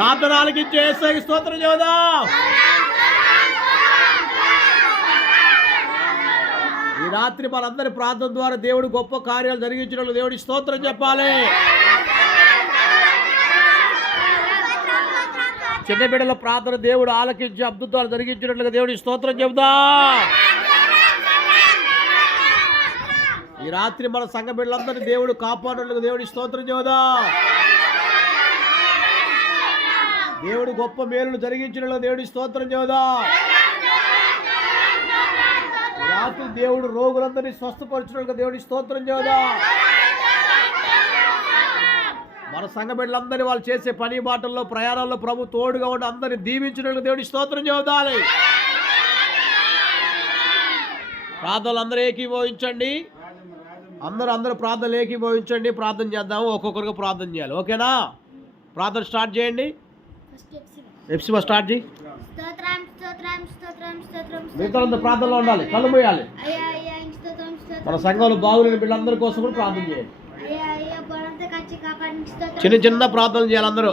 ప్రార్థన ఆలకించే యేసయ్యకి స్తోత్రం చెబుదాం. ఈ రాత్రి మనందరి ప్రార్థన ద్వారా దేవుడు గొప్ప కార్యాలు జరిగించినట్లు దేవుడికి స్తోత్రం చెప్పాలి. చిన్న బిడ్డల ప్రార్థన దేవుడు ఆలకించి అద్భుతాలు జరిగించినట్లుగా దేవుడికి స్తోత్రం చెబుదాం. ఈ రాత్రి మన సంఘ బిడ్డలందరినీ దేవుడు కాపాడినట్లుగా దేవుడికి స్తోత్రం చెబుదాం. దేవుడు గొప్ప మేలులు జరిగించినట్లుగా దేవుడికి స్తోత్రం చెబుదాం. రాత్రి దేవుడు రోగులందరినీ స్వస్థపరిచినట్లుగా దేవుడికి స్తోత్రం చెబుదాం. మన సంఘ బిడ్డలందరినీ వాళ్ళు చేసే పని బాటల్లో ప్రయాణాల్లో ప్రభు తోడుగా ఉండి అందరినీ దీవించినట్లుగా దేవుడికి స్తోత్రం చెబుదాలి. ప్రార్థనలు అందరూ ఏకీభవించండి. అందరూ ప్రార్థనలు ఏకీభవించండి. ప్రార్థన చేద్దాము, ఒక్కొక్కరికి ప్రార్థన చేయాలి. ఓకేనా? ప్రార్థన స్టార్ట్ చేయండి. ఎఫ్సిమా స్టార్ట్ చేయి. మిగతా ప్రార్థనలో ఉండాలి, కళ్ళు మూయాలి. మన సంఘంలో బాగులేని బిడ్డలందరి కోసం కూడా ప్రార్థన చేయాలి. చిన్న చిన్న ప్రార్థన చేయాలి అందరూ.